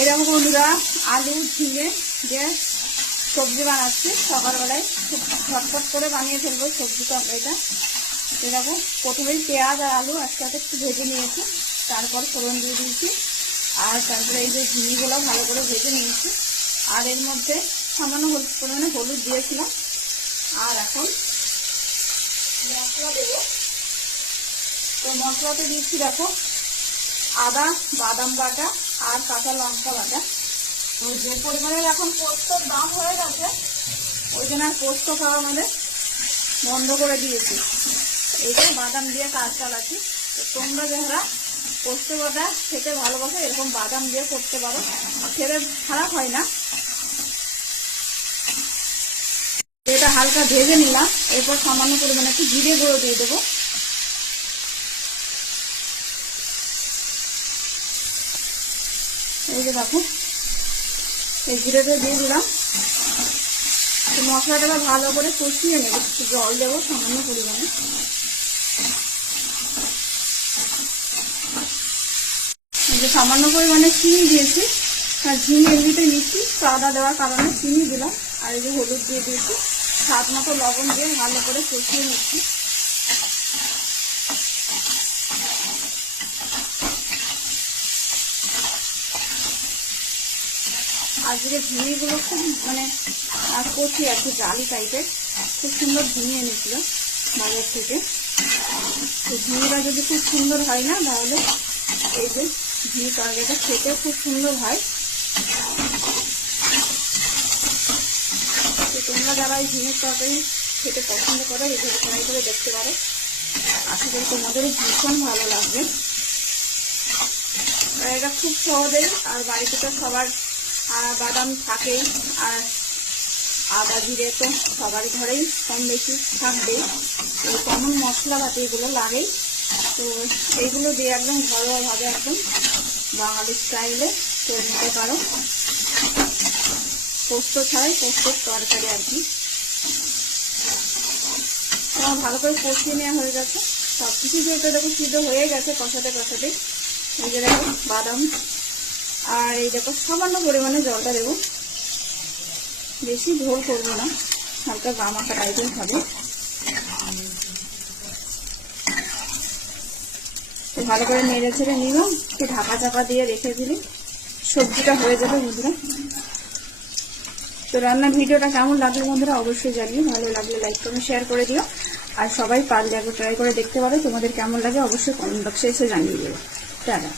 এরকম বন্ধুরা আলু ঝিঙে দিয়ে সবজি বানাচ্ছি সকালবেলায়, খুব ঝটপট করে বানিয়ে ফেলবো সবজি তরকারিটা। এরকম প্রথমেই পেঁয়াজ আর আলু একসাথে একটু ভেজে নিয়েছি, তারপর ফোড়ন দিয়ে দিয়েছি, আর তারপরে এই যে ঝিঙেগুলো ভালো করে ভেজে নিয়েছি, আর এর মধ্যে সামান্য পরিমাণে হলুদ দিয়েছিলাম। আর এখন মশলা দেবো। তো মশলাতে দিচ্ছি দেখো আদা, বাদাম বাটা আর কাঁচা লঙ্কা বাটা। তো যে পরিমাণে এখন পোস্তর দাম হয়ে গেছে ওই জন্য আর পোস্ত খাওয়া আমাদের বন্ধ করে দিয়েছি। এই যে বাদাম দিয়ে কাজ চালাচ্ছি। তো তোমরা যারা পোস্ত বাটা খেতে ভালোবাসো এরকম বাদাম দিয়ে করতে পারো, খেতে খারাপ হয় না। এটা হালকা ভেজে নিলাম, এরপর সামান্য পরিমাণে একটু জিরে গুঁড়ো দিয়ে দেবো। এই যে দেখো এই জিরেটা দিয়ে দিলাম। মশলাটা ভালো করে কষিয়ে নেব, একটু জল দেবো সামান্য পরিমাণে। এই যে সামান্য পরিমাণে চিনি দিয়েছি, আর ঝিঙে এমনিতে নিচ্ছি, আদা দেওয়ার কারণে চিনি দিলাম। আর এই যে হলুদ দিয়ে দিয়েছি, স্বাদ মতো লবণ দিয়ে ভালো করে কষিয়ে নিচ্ছি। আজকে ঝিঙেগুলো খুব কচি আর কি, জালি টাইপের, খুব সুন্দর ঝিঙে এনেছিল বাজার থেকে। তো ঝিঙেটা যদি খুব সুন্দর হয় না তাহলে এই যে ঝিঙে তরকারিটা খেতে খুব সুন্দর হয়। তো তোমরা যারা এই ঝিঙের তরকারি খেতে পছন্দ করো এইভাবে ট্রাই করে দেখতে পারো, আশা করি তোমাদের ভীষণ ভালো লাগবে। এটা খুব সহজেই, আর বাড়িতে তো সবার বাদাম থাকেই, আর আদা জিরে তো সবার ঘরেই কম বেশি থাকবেই। এই কমন মশলাপাতি এগুলো লাগেই। তো এইগুলো দিয়ে একদম ঘরোয়াভাবে একদম বাঙালি স্টাইলে করে নিতে পারো, পোস্ত ছাড়াই পোস্তর তরকারি আর কি। তোমার ভালো করে কষিয়ে নেওয়া হয়ে গেছে সব কিছু, যেহেতু দেখো সিদ্ধ হয়ে গেছে কষাতে কষাতে। এই যে দেখো বাদাম আর এই দেখো সামান্য পরিমাণে জলটা দেবো, বেশি ঝোল করবো না, হালকা গামাখা টাইপের হবে। তো ভালো করে নেড়ে ছেড়ে নিলাম, একটু ঢাকা চাপা দিয়ে রেখে দিলে সবজিটা হয়ে যাবে বন্ধুরা। তো রান্নার ভিডিওটা কেমন লাগলো বন্ধুরা অবশ্যই জানিও, ভালো লাগলে লাইক কমেন্ট শেয়ার করে দিও, আর সবাই পারলে একবার ট্রাই করে দেখতে পারো। তোমাদের কেমন লাগে অবশ্যই কমেন্ট বক্সে এসে জানিয়ে দেবো। টাটা।